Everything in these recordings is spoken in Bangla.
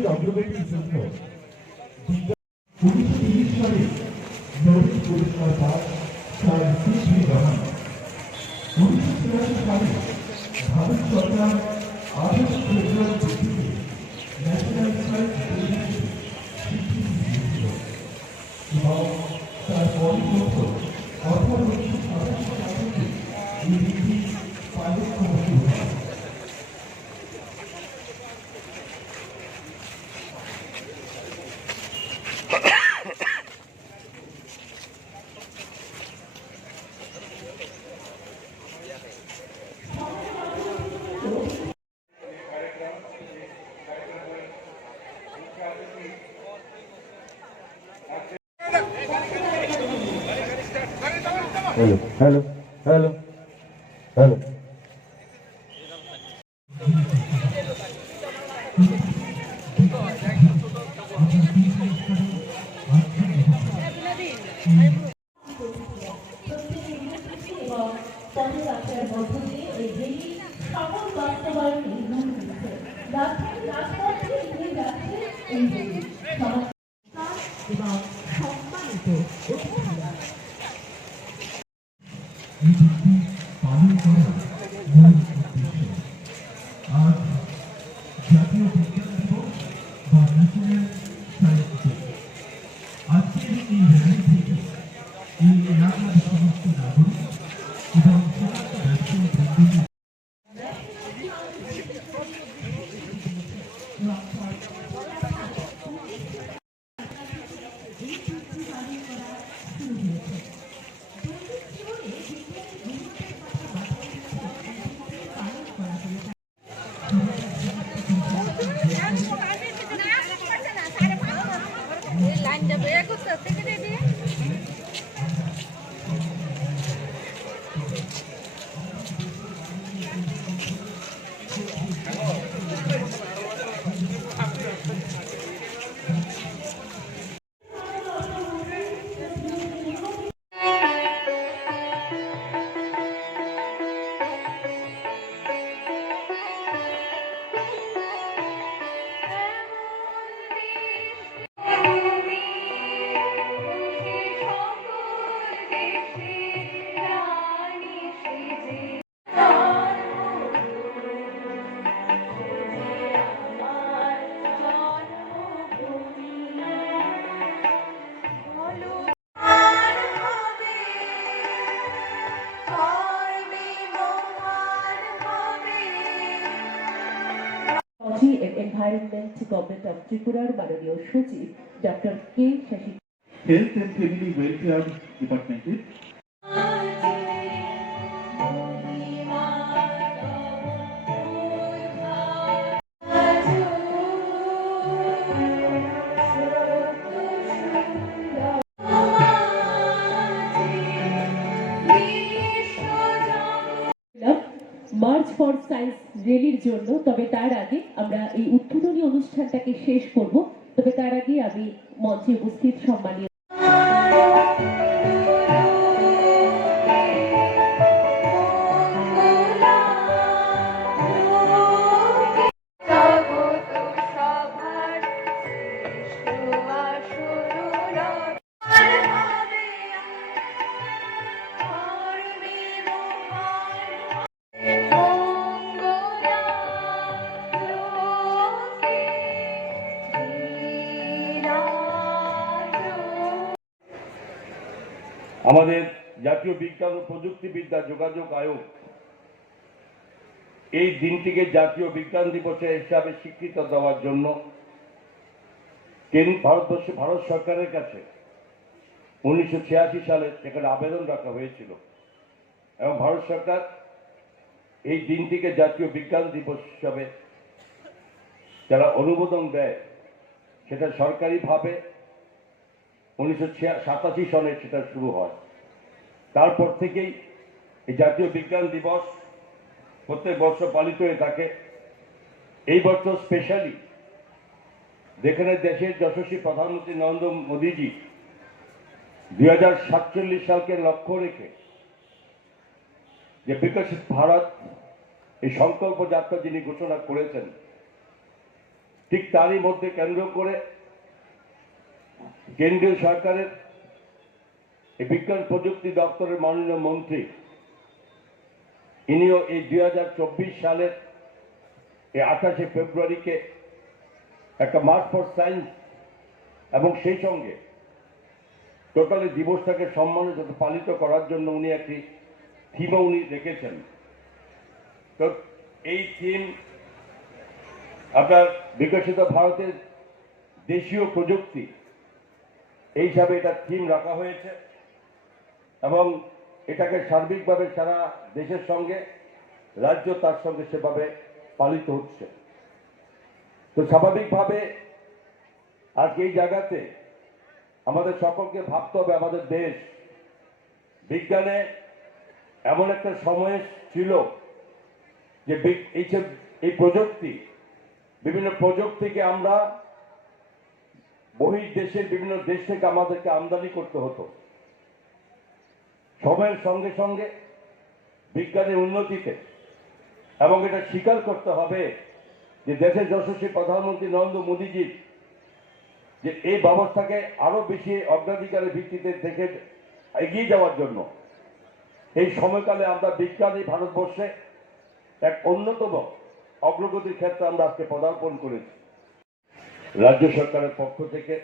প্রযুক্তির অগ্রগতির জন্য 1930 সালে নোবেল পুরস্কার পান স্যার সি.ভি. রমন। 1983 সালে ভারত সরকার 28 ফেব্রুয়ারি থেকে ন্যাশনাল সায়েন্স ডে স্বীকৃতি দিয়েছিল এবং তার পরের বছর 1887 সাল থেকে এই নীতি পালন করা শুরু হয়। Hello, hello, hello, hello. এই দিনটি পালন করার মূল উদ্দেশ্য আজ জাতীয় বিজ্ঞান দিবস বা ন্যাশনাল সায়েন্স ডে। আজকের এই র্যালি থেকে এই এলাকার সমস্ত নাগরিক এবং সমস্ত ব্যবসায়ী বন্ধুদের লাইন যাবে করতে থেকে দিয়ে Environment Government of Tripura মাননীয় সচিব doctor K Shashi health and family welfare ডিপার্টমেন্টের মার্চ ফর সায়েন্স র্যালির জন্য। তবে তার আগে আমরা এই উদ্বোধনী অনুষ্ঠানটাকে শেষ করব। তবে তার আগে আমি মঞ্চে উপস্থিত সম্মানীয় আমাদের জাতীয় বিজ্ঞান ও প্রযুক্তিবিদ্যা যোগাযোগ আয়োগ এই দিনটিকে জাতীয় বিজ্ঞান দিবস হিসাবে স্বীকৃতি দেওয়ার জন্য ভারত সরকারের কাছে 1986 সালে সেখানে আবেদন রাখা হয়েছিল এবং ভারত সরকার এই দিনটিকে জাতীয় বিজ্ঞান দিবস হিসাবে যারা অনুমোদন দেয় সেটা সরকারিভাবে 1987 সনে সেটা শুরু হয়। তারপর থেকেই এই জাতীয় বিজ্ঞান দিবস প্রত্যেক বছর পালিত হয়ে থাকে। এই বছর স্পেশালি যেখানে দেশের যশস্বী প্রধানমন্ত্রী নরেন্দ্র মোদীজি 2047 সালকে লক্ষ্য রেখে যে বিকশিত ভারত এই সংকল্প যাত্রা যিনি ঘোষণা করেছেন, ঠিক তারই মধ্যে কেন্দ্র করে কেন্দ্রীয় সরকারের এই বিজ্ঞান প্রযুক্তি দপ্তরের মাননীয় মন্ত্রী ইনিও এই 2024 সালের এই 28শে ফেব্রুয়ারিকে একটা মার্চ ফর সায়েন্স এবং সেই সঙ্গে টোটালি দিবসটাকে সম্মানিত পালিত করার জন্য উনি একটি থিমও উনি রেখেছেন। তো এই থিম আপনার বিকশিত ভারতের দেশীয় প্রযুক্তি এই হিসাবে এটা থিম রাখা হয়েছে এবং এটাকে সার্বিকভাবে সারা দেশের সঙ্গে রাজ্য তার সঙ্গে সেভাবে পালিত হচ্ছে। তো স্বাভাবিকভাবে আজকে এই জায়গাতে আমাদের সকলকে ভাবতে হবে আমাদের দেশ বিজ্ঞানে এমন একটা সময় ছিল যে এই প্রযুক্তি বিভিন্ন প্রযুক্তিকে আমরা বহির্দেশের বিভিন্ন দেশ থেকে আমাদেরকে আমদানি করতে হতো। সময়ের সঙ্গে সঙ্গে বিজ্ঞানের উন্নতিতে এবং এটা স্বীকার করতে হবে যে দেশের যশস্বী প্রধানমন্ত্রী নরেন্দ্র মোদীজি যে এই ব্যবস্থাকে আরো বেশি অগ্রাধিকারের ভিত্তিতে দেখে এগিয়ে যাওয়ার জন্য এই সময়কালে আমরা বিজ্ঞানী ভারতবর্ষে এক অন্যতম অগ্রগতির ক্ষেত্রে আমরা আজকে পদার্পণ করেছি। রাজ্য সরকারের পক্ষ থেকে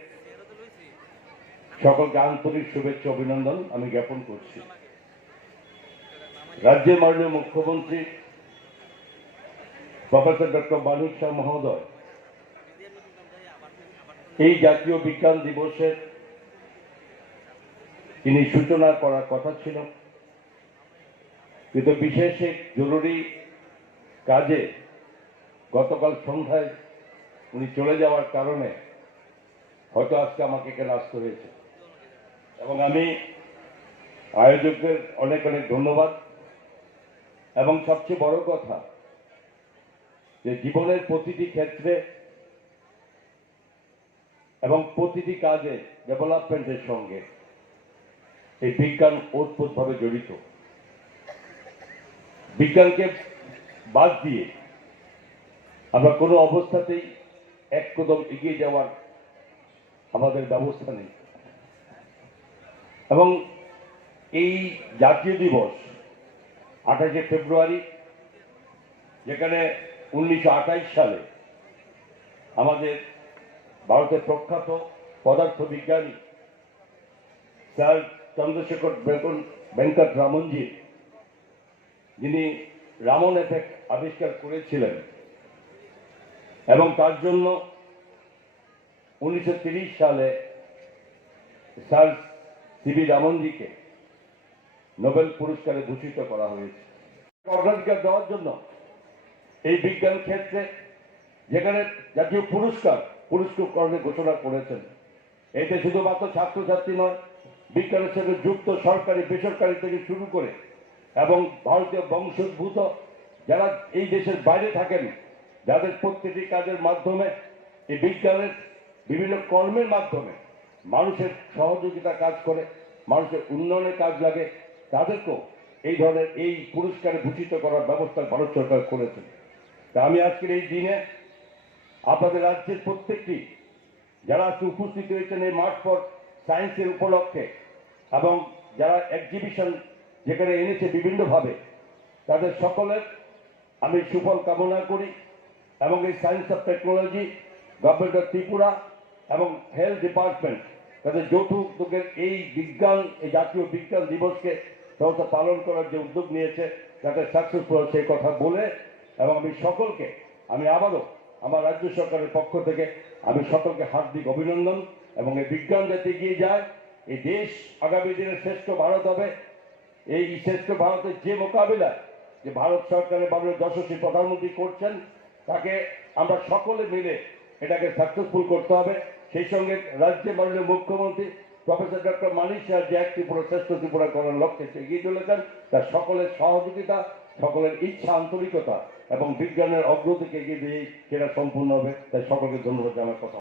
সকলকে আন্তরিক শুভেচ্ছা অভিনন্দন আমি জ্ঞাপন করছি। রাজ্যের মাননীয় মুখ্যমন্ত্রী প্রফেসর ডক্টর মানিক শাহ মহোদয় এই জাতীয় বিজ্ঞান দিবসের তিনি সূচনা করার কথা ছিল, কিন্তু বিশেষ এক জরুরি কাজে গতকাল সন্ধ্যায় উনি চলে যাওয়ার কারণে হয়তো আজকে আমাকে এখানে আসতে হয়েছে এবং আমি আয়োজকদের অনেক অনেক ধন্যবাদ। এবং সবচেয়ে বড় কথা যে জীবনের প্রতিটি ক্ষেত্রে এবং প্রতিটি কাজে ডেভেলপমেন্টের সঙ্গে এই বিজ্ঞান ওতপ্রোতভাবে জড়িত। বিজ্ঞানকে বাদ দিয়ে আমরা কোনো অবস্থাতেই এক কদম এগিয়ে যাওয়ার আমাদের ব্যবস্থা নেই। এবং এই জাতীয় দিবস 28শে ফেব্রুয়ারি, যেখানে 1928 সালে আমাদের ভারতের প্রখ্যাত পদার্থ বিজ্ঞানী স্যার চন্দ্রশেখর ভেঙ্কট রামনজি, যিনি রামন এফেক্ট আবিষ্কার করেছিলেন এবং তার জন্য 1930 সালে স্যার সিভি রামনজিকে নোবেল পুরস্কারে ভূষিত করা হয়েছে। অগ্রাধিকার দেওয়ার জন্য এই বিজ্ঞান ক্ষেত্রে যেখানে জাতীয় পুরস্কারের ঘোষণা করেছেন, এতে শুধুমাত্র ছাত্রছাত্রী নয়, বিজ্ঞানের সাথে যুক্ত সরকারি বেসরকারি থেকে শুরু করে এবং ভারতীয় বংশোদ্ভূত যারা এই দেশের বাইরে থাকেন, যাদের প্রত্যেকটি কাজের মাধ্যমে এই বিজ্ঞানের বিভিন্ন কর্মের মাধ্যমে মানুষের সহযোগিতা কাজ করে, মানুষের উন্নয়নের কাজ লাগে, তাদেরকেও এই ধরনের এই পুরস্কারে ভূষিত করার ব্যবস্থা ভারত সরকার করেছে। তা আমি আজকের এই দিনে আপনাদের রাজ্যের প্রত্যেকটি যারা আজকে উপস্থিত হয়েছেন এই মার্চ ফর সায়েন্সের উপলক্ষে এবং যারা এক্সিবিশন যেখানে এনেছে বিভিন্নভাবে, তাদের সকলের আমি সুফল কামনা করি এবং এই science of technology, government of Tripura এবং হেলথ ডিপার্টমেন্ট তাদের যৌথ উদ্যোগের এই জাতীয় বিজ্ঞান দিবসকে পালন করার যে উদ্যোগ নিয়েছে যাতে সাকসেসফুল সেই কথা বলে এবং আমি আবারও আমার রাজ্য সরকারের পক্ষ থেকে আমি সকলকে হার্দিক অভিনন্দন এবং এই বিজ্ঞান যাতে এগিয়ে যায়, এই দেশ আগামী দিনে শ্রেষ্ঠ ভারত হবে। এই শ্রেষ্ঠ ভারতের যে মোকাবিলায় যে ভারত সরকারের মাননীয় যশস্বী প্রধানমন্ত্রী করছেন, তাকে আমরা সকলে মিলে এটাকে সাকসেসফুল করতে হবে। সেই সঙ্গে রাজ্যের মাননীয় মুখ্যমন্ত্রী প্রফেসর ডক্টর মানিক শাহ যে এক ত্রিপুরা শ্রেষ্ঠ ত্রিপুরা করার লক্ষ্যে এগিয়ে চলেছেন, তার সকলের সহযোগিতা, সকলের ইচ্ছা, আন্তরিকতা এবং বিজ্ঞানের অগ্রগতিকে এগিয়ে দিয়েই সেটা সম্পূর্ণ হবে। তাই সকলকে ধন্যবাদ জানার কথা।